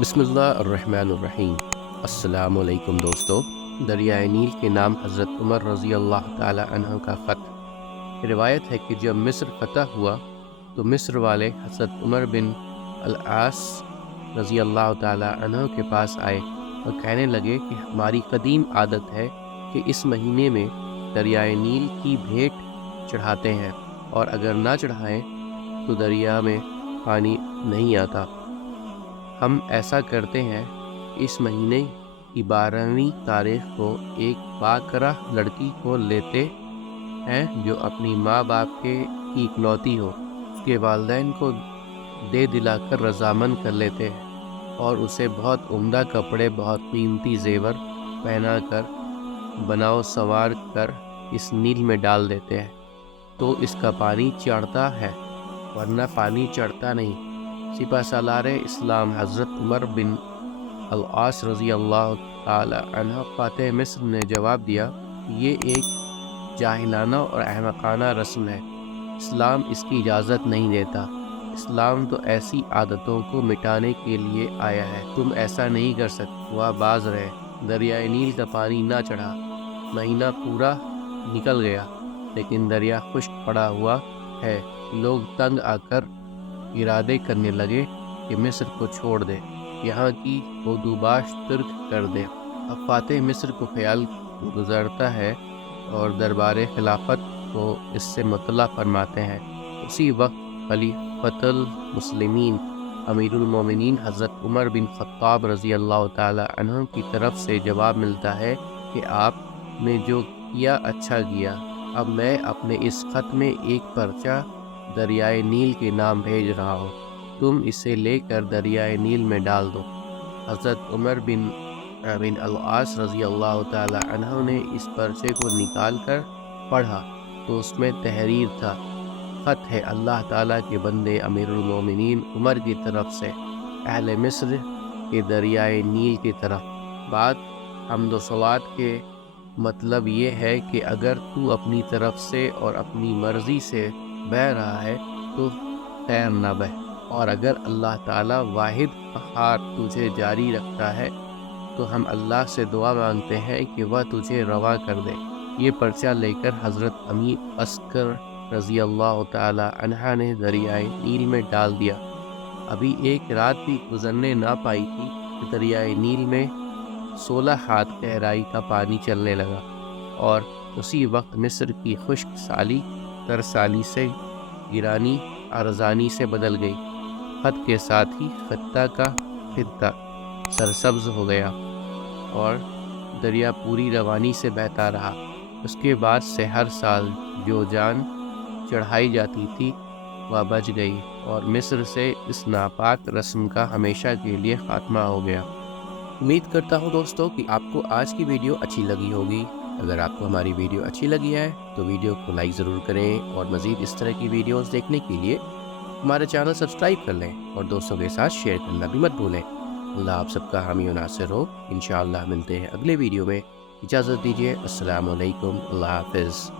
بسم اللہ الرحمن الرحیم۔ السلام علیکم دوستو۔ دریائے نیل کے نام حضرت عمر رضی اللہ تعالی عنہ کا خط۔ روایت ہے کہ جب مصر فتح ہوا تو مصر والے حضرت عمر بن العاص رضی اللہ تعالی عنہ کے پاس آئے اور کہنے لگے کہ ہماری قدیم عادت ہے کہ اس مہینے میں دریائے نیل کی بھیٹ چڑھاتے ہیں، اور اگر نہ چڑھائیں تو دریا میں پانی نہیں آتا۔ ہم ایسا کرتے ہیں کہ اس مہینے کی 12ویں تاریخ کو ایک باکرہ لڑکی کو لیتے ہیں جو اپنی ماں باپ کی اکلوتی ہو، اس کے والدین کو دے دلا کر رضامند کر لیتے ہیں اور اسے بہت عمدہ کپڑے، بہت قیمتی زیور پہنا کر بناؤ سنوار کر اس نیل میں ڈال دیتے ہیں تو اس کا پانی چڑھتا ہے، ورنہ پانی چڑھتا نہیں۔ سپہ سالار اسلام حضرت عمر بن العاص رضی اللہ تعالی عنہ فاتح مصر نے جواب دیا کہ یہ ایک جاہلانہ اور احمقانہ رسم ہے، اسلام اس کی اجازت نہیں دیتا۔ اسلام تو ایسی عادتوں کو مٹانے کے لیے آیا ہے، تم ایسا نہیں کر سکتے۔ وہ باز رہے، دریائے نیل کا پانی نہ چڑھا۔ مہینہ پورا نکل گیا لیکن دریا خشک پڑا ہوا ہے۔ لوگ تنگ آ کر ارادے کرنے لگے کہ مصر کو چھوڑ دے، یہاں کی اودوباش ترک کر دے۔ اب فاتح مصر کو خیال گزرتا ہے اور دربار خلافت کو اس سے مطلع فرماتے ہیں۔ اسی وقت خلیفۃ المسلمین امیر المومنین حضرت عمر بن خطاب رضی اللہ تعالی عنہ کی طرف سے جواب ملتا ہے کہ آپ نے جو کیا اچھا کیا، اب میں اپنے اس خط میں ایک پرچہ دریائے نیل کے نام بھیج رہا ہوں، تم اسے لے کر دریائے نیل میں ڈال دو۔ حضرت عمر بن العاص رضی اللہ تعالی عنہ نے اس پرچے کو نکال کر پڑھا تو اس میں تحریر تھا، خط ہے اللہ تعالیٰ کے بندے امیر المومنین عمر کی طرف سے اہل مصر کے دریائے نیل کی طرف۔ بات حمد و صلوات کے مطلب یہ ہے کہ اگر تو اپنی طرف سے اور اپنی مرضی سے بہہ رہا ہے تو خیر نہ بہہ، اور اگر اللہ تعالیٰ واحد قہار تجھے جاری رکھتا ہے تو ہم اللہ سے دعا مانگتے ہیں کہ وہ تجھے رواں کر دے۔ یہ پرچہ لے کر حضرت امیر عسکر رضی اللہ تعالی عنہ نے دریائے نیل میں ڈال دیا۔ ابھی ایک رات بھی گزرنے نہ پائی تھی کہ دریائے نیل میں 16 ہاتھ گہرائی کا پانی چلنے لگا، اور اسی وقت مصر کی خشک سالی ترسالی سے گرانی ارزانی سے بدل گئی۔ خط کے ساتھ ہی خطہ کا خطہ سرسبز ہو گیا اور دریا پوری روانی سے بہتا رہا۔ اس کے بعد سے ہر سال جو جان چڑھائی جاتی تھی وہ بچ گئی اور مصر سے اس ناپاک رسم کا ہمیشہ کے لیے خاتمہ ہو گیا۔ امید کرتا ہوں دوستو کہ آپ کو آج کی ویڈیو اچھی لگی ہوگی۔ اگر آپ کو ہماری ویڈیو اچھی لگی ہے تو ویڈیو کو لائک ضرور کریں، اور مزید اس طرح کی ویڈیوز دیکھنے کے لیے ہمارے چینل سبسکرائب کر لیں اور دوستوں کے ساتھ شیئر کرنا بھی مت بھولیں۔ اللہ آپ سب کا حامی و ناصر ہو۔ انشاءاللہ ملتے ہیں اگلے ویڈیو میں۔ اجازت دیجیے، السلام علیکم، اللہ حافظ۔